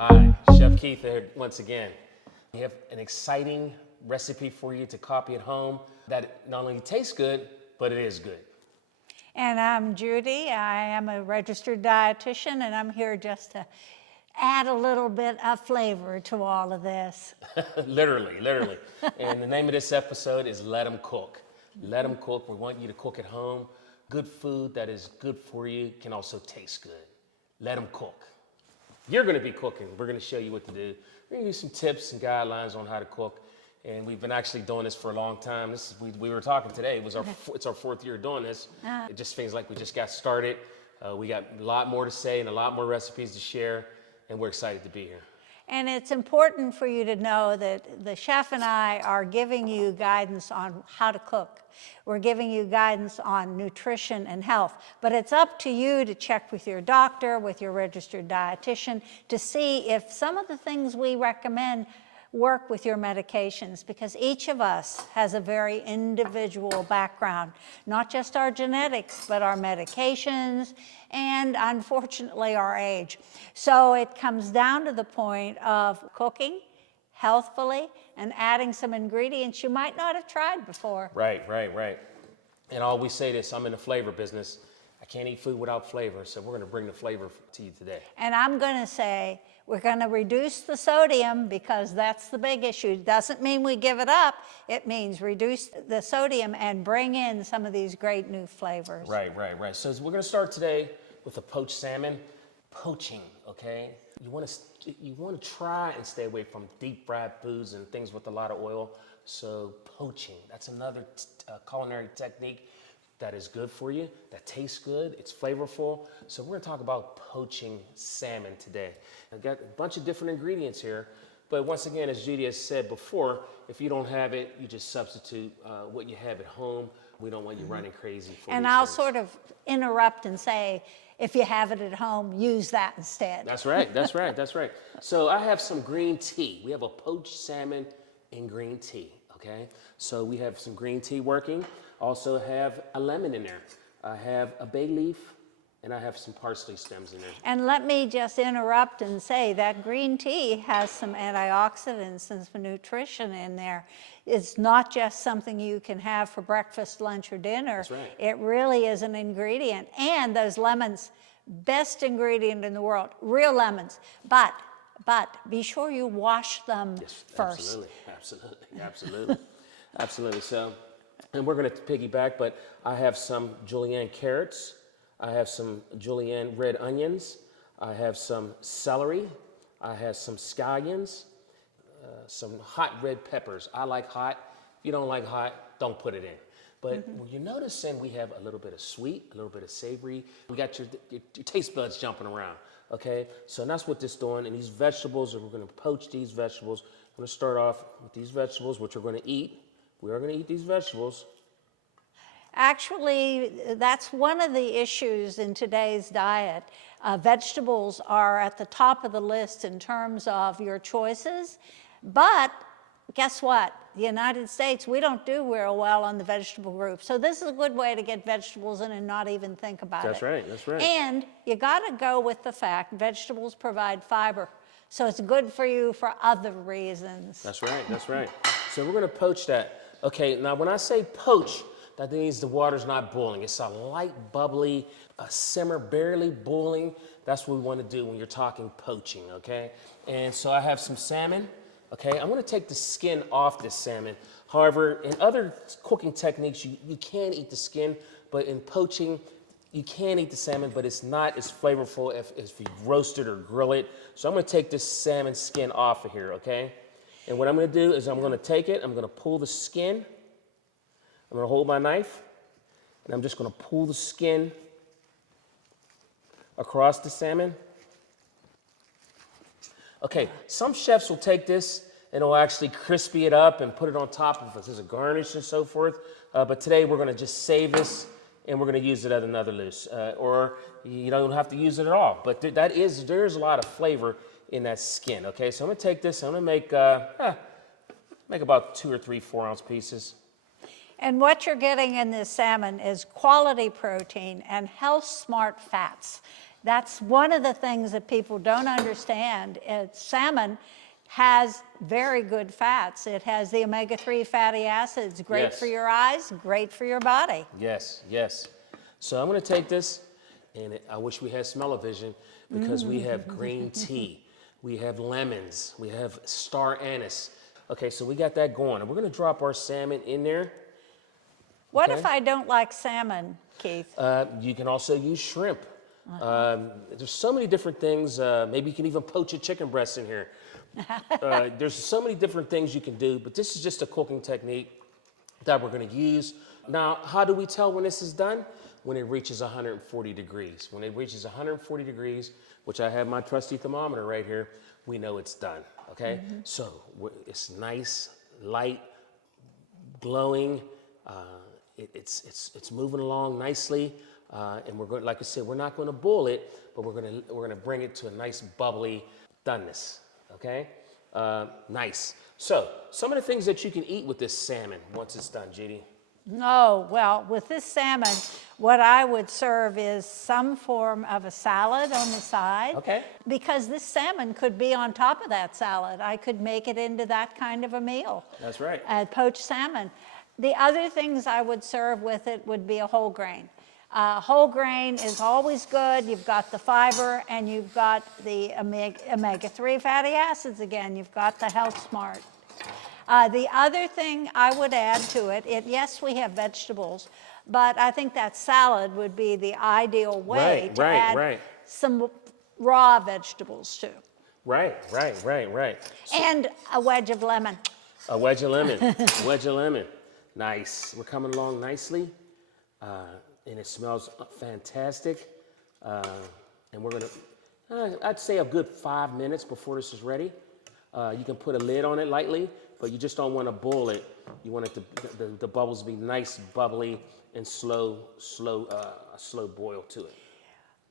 Hi, Chef Keith here once again. We have an exciting recipe for you to copy at home that not only tastes good, but it is good. And I'm Judy. I am a registered dietitian, and I'm here just to add a little bit of flavor to all of this. Literally. And the name of this episode is Let 'em Cook. Let 'em cook. We want you to cook at home. Good food that is good for you can also taste good. Let 'em cook. You're going to be cooking. We're going to show you what to do. We're going to give you some tips and guidelines on how to cook. And we've been actually doing this for a long time. We were talking today. It's our fourth year doing this. It just feels like we just got started. We got a lot more to say and a lot more recipes to share, and we're excited to be here. And it's important for you to know that the chef and I are giving you guidance on how to cook. We're giving you guidance on nutrition and health. But it's up to you to check with your doctor, with your registered dietitian, to see if some of the things we recommend work with your medications, because each of us has a very individual background, not just our genetics, but our medications, and unfortunately our age. So it comes down to the point of cooking healthfully and adding some ingredients you might not have tried before. Right. And I always say this, I'm in the flavor business. I can't eat food without flavor, so we're going to bring the flavor to you today. And I'm going to say we're going to reduce the sodium, because that's the big issue. Doesn't mean we give it up. It means reduce the sodium and bring in some of these great new flavors. Right. So we're going to start today with a poached salmon. Poaching, okay? You want to try and stay away from deep fried foods and things with a lot of oil. So poaching, that's another culinary technique that is good for you, that tastes good, it's flavorful. So we're going to talk about poaching salmon today. I've got a bunch of different ingredients here, but once again, as Judy has said before, if you don't have it, you just substitute what you have at home. We don't want you running crazy for And these I'll things. sort of interrupt and say, if you have it at home, use that instead. That's right. So I have some green tea. We have a poached salmon in green tea, okay? So we have some green tea working. Also have a lemon in there. I have a bay leaf, and I have some parsley stems in there. And let me just interrupt and say that green tea has some antioxidants and some nutrition in there. It's not just something you can have for breakfast, lunch, or dinner. That's right. It really is an ingredient. And those lemons, best ingredient in the world, real lemons. But be sure you wash them first. Absolutely. So, and we're going to piggyback, but I have some julienne carrots. I have some julienne red onions. I have some celery. I have some scallions. Some hot red peppers. I like hot. If you don't like hot, don't put it in. But you're noticing we have a little bit of sweet, a little bit of savory. We got your taste buds jumping around, okay? So that's what this is doing. And these vegetables, we're going to poach these vegetables. I'm going to start off with these vegetables, which we're going to eat. We are going to eat these vegetables. Actually, that's one of the issues in today's diet. Vegetables are at the top of the list in terms of your choices. But guess what? The United States, we don't do real well on the vegetable group. So this is a good way to get vegetables in and not even think about it. That's right. And you got to go with the fact vegetables provide fiber. So it's good for you for other reasons. That's right. So we're going to poach that. Okay, now when I say poach, that means the water's not boiling. It's a light, bubbly, simmer, barely boiling. That's what we want to do when you're talking poaching, okay? And so I have some salmon. Okay, I'm going to take the skin off this salmon. However, in other cooking techniques, you can eat the skin, but in poaching, you can eat the salmon, but it's not as flavorful if you roast it or grill it. So I'm going to take this salmon skin off of here, okay? And what I'm going to do is I'm going to take it, I'm going to pull the skin. I'm going to hold my knife, and I'm just going to pull the skin across the salmon. Okay, some chefs will take this and they'll actually crispy it up and put it on top of it as a garnish and so forth. But today we're going to just save this and we're going to use it at another loose. Or you don't have to use it at all. But there's a lot of flavor in that skin. Okay, so I'm going to take this. I'm going to make about 2 or 3 4-ounce pieces. And what you're getting in this salmon is quality protein and health smart fats. That's one of the things that people don't understand. Salmon has very good fats. It has the omega-3 fatty acids, great Yes. for your eyes, great for your body. Yes, yes. So I'm going to take this, and I wish we had smell-o-vision because we have green tea, we have lemons, we have star anise. Okay, so we got that going, and we're going to drop our salmon in there. What Okay. if I don't like salmon, Keith? You can also use shrimp. There's so many different things. Maybe you can even poach a chicken breast in here. There's so many different things you can do, but this is just a cooking technique that we're going to use. Now, how do we tell when this is done? When it reaches 140 degrees. When it reaches 140 degrees, which I have my trusty thermometer right here, we know it's done, okay? So it's nice, light, glowing. It's moving along nicely, and we're going, like I said, we're not going to boil it, but we're going to bring it to a nice bubbly doneness. Okay, nice. So some of the things that you can eat with this salmon once it's done, Judy. Oh, well, with this salmon, what I would serve is some form of a salad on the side. Okay. Because this salmon could be on top of that salad. I could make it into that kind of a meal. That's right. Poached salmon. The other things I would serve with it would be a whole grain. Whole grain is always good. You've got the fiber and you've got the omega-3 fatty acids again. You've got the health smart. The other thing I would add to it, yes, we have vegetables, but I think that salad would be the ideal way to add some raw vegetables too. Right. And a wedge of lemon. A wedge of lemon, a wedge of lemon. Nice. We're coming along nicely, and it smells fantastic. And we're gonna, I'd say a good 5 minutes before this is ready. You can put a lid on it lightly, but you just don't want to boil it. You want it to, the bubbles to be nice, bubbly, and slow boil to it.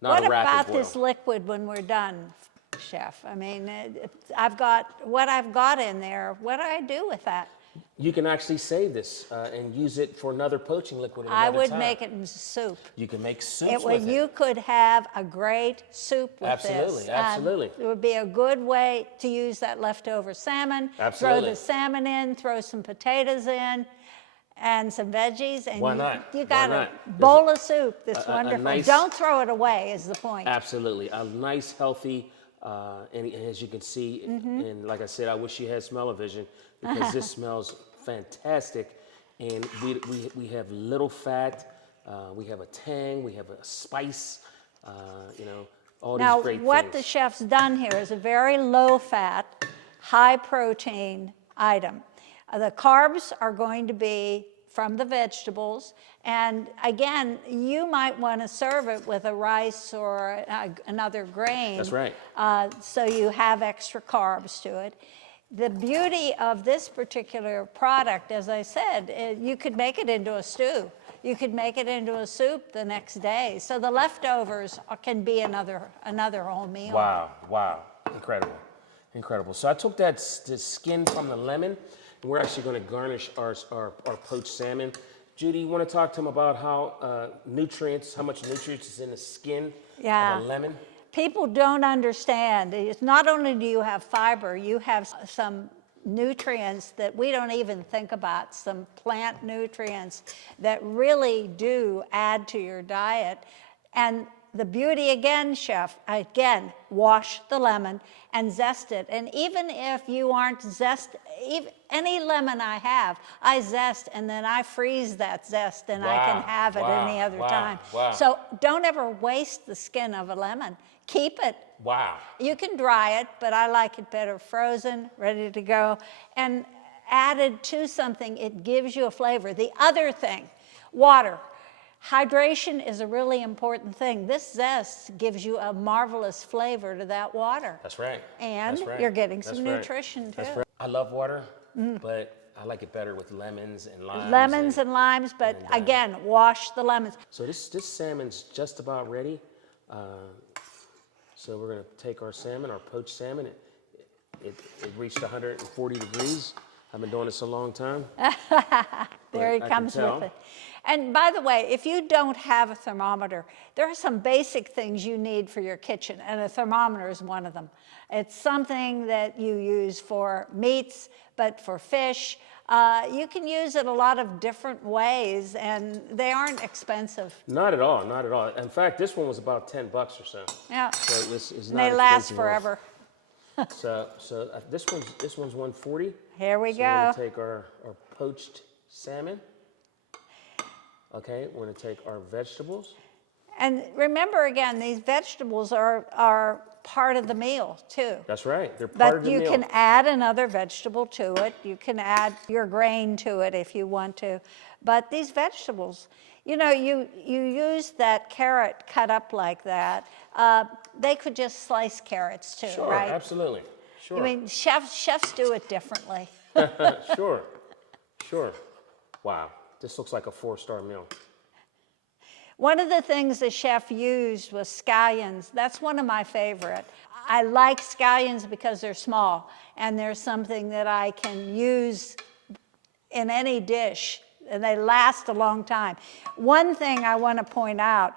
Not a rapid boil. What about this liquid when we're done, Chef? I mean, I've got what I've got in there. What do I do with that? You can actually save this and use it for another poaching liquid another I would time. make it in soup. You can make soups with it. You could have a great soup with this. Absolutely. It would be a good way to use that leftover salmon. Absolutely. Throw the salmon in, throw some potatoes in, and some veggies. And Why not? You got Why a not? bowl of soup that's wonderful. nice- Don't throw it away is the point. Absolutely. A nice, healthy, and as you can see, and like I said, I wish you had smell-o-vision because this smells fantastic. And we have little fat, we have a tang, we have a spice, all these great things. Now, what the chef's done here is a very low-fat, high-protein item. The carbs are going to be from the vegetables. And again, you might want to serve it with a rice or another grain. That's right. So you have extra carbs to it. The beauty of this particular product, as I said, you could make it into a stew. You could make it into a soup the next day. So the leftovers can be another whole meal. Wow. Incredible. So I took the skin from the lemon, and we're actually going to garnish our poached salmon. Judy, you want to talk to them about how how much nutrients is in the skin of a lemon? People don't understand. It's not only do you have fiber, you have some nutrients that we don't even think about, some plant nutrients that really do add to your diet. And the beauty again, Chef, wash the lemon and zest it. And even if you aren't any lemon I have, I zest and then I freeze that zest and I can have it any other time. So don't ever waste the skin of a lemon. Keep it. Wow. You can dry it, but I like it better frozen, ready to go. And added to something, it gives you a flavor. The other thing, water. Hydration is a really important thing. This zest gives you a marvelous flavor to that water. That's right. And you're getting some nutrition too. That's right. I love water, but I like it better with lemons and limes. Lemons and limes, but again, wash the lemons. So this salmon's just about ready. So we're gonna take our salmon, our poached salmon. It reached 140 degrees. I've been doing this a long time. There he I can comes tell. with it. And by the way, if you don't have a thermometer, there are some basic things you need for your kitchen, and a thermometer is one of them. It's something that you use for meats, but for fish. You can use it a lot of different ways, and they aren't expensive. Not at all, not at all. In fact, this one was about $10 or so. Yeah, So this is and not they last expensive at all. forever. So this one's 140. Here we So go. we're gonna take our poached salmon. Okay, we're gonna take our vegetables. And remember again, these vegetables are part of the meal too. That's right, they're part of But the you meal. can add another vegetable to it. You can add your grain to it if you want to. But these vegetables, you know, you use that carrot cut up like that. They could just slice carrots too, Sure, right? absolutely. Sure. I mean, chefs do it differently. Sure. Sure. Wow, this looks like a 4-star meal. One of the things the chef used was scallions. That's one of my favorite. I like scallions because they're small, and they're something that I can use in any dish, and they last a long time. One thing I want to point out,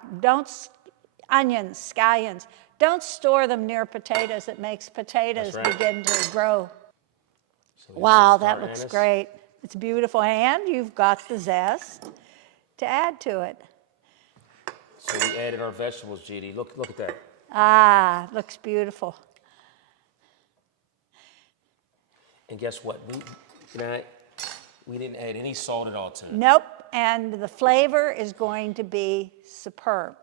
onions, scallions, don't store them near potatoes. It makes potatoes That's right. begin to grow. So we Wow, got that star looks anise. great. It's beautiful, and you've got the zest to add to it. So we added our vegetables, Judy. Look at that. Ah, looks beautiful. And guess what? We didn't add any salt at all to it. Nope, and the flavor is going to be superb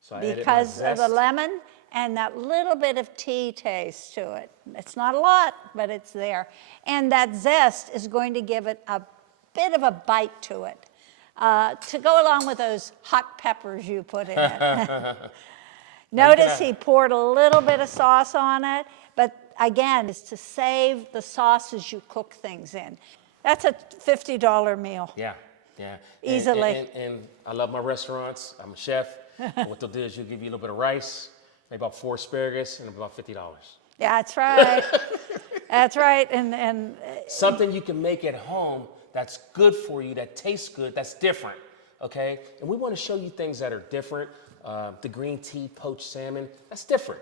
So I added my because of the zest. lemon and that little bit of tea taste to it. It's not a lot, but it's there. And that zest is going to give it a bit of a bite to it, to go along with those hot peppers you put in it. Notice he poured a little bit of sauce on it, but again, it's to save the sauces you cook things in. That's a $50 meal. Yeah, yeah. Easily. And I love my restaurants. I'm a chef. And what they'll do is you'll give you a little bit of rice, maybe about 4 asparagus, and about $50. Yeah, that's right. That's right. And Something you can make at home that's good for you, that tastes good, that's different, okay? And we want to show you things that are different. The green tea, poached salmon, that's different.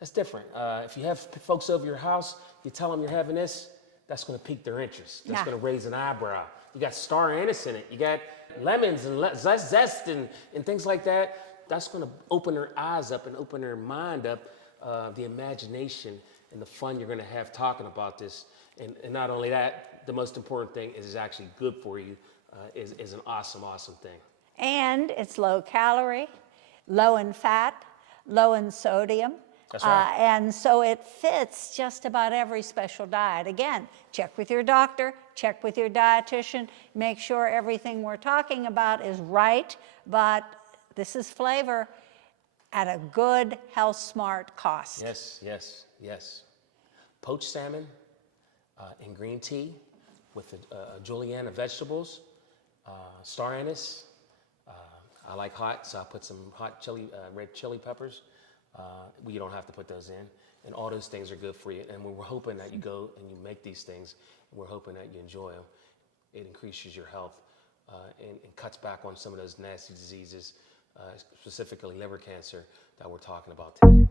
That's different. If you have folks over your house, you tell them you're having this, that's going to pique their interest. That's Yeah. going to raise an eyebrow. You got star anise in it. You got lemons and zest and things like that. That's going to open their eyes up and open their mind up, the imagination and the fun you're going to have talking about this. And not only that, the most important thing is it's actually good for you, is an awesome, awesome thing. and it's low calorie, low in fat, low in sodium. That's right. And so it fits just about every special diet. Again, check with your doctor, check with your dietitian, make sure everything we're talking about is right, but this is flavor at a good, health smart cost. Yes, yes, yes. Poached salmon and green tea with a julienne of vegetables, star anise. I like hot, so I put some hot chili, red chili peppers. You don't have to put those in. And all those things are good for you. And we're hoping that you go and you make these things, and we're hoping that you enjoy them. It increases your health and cuts back on some of those nasty diseases, specifically liver cancer, that we're talking about today.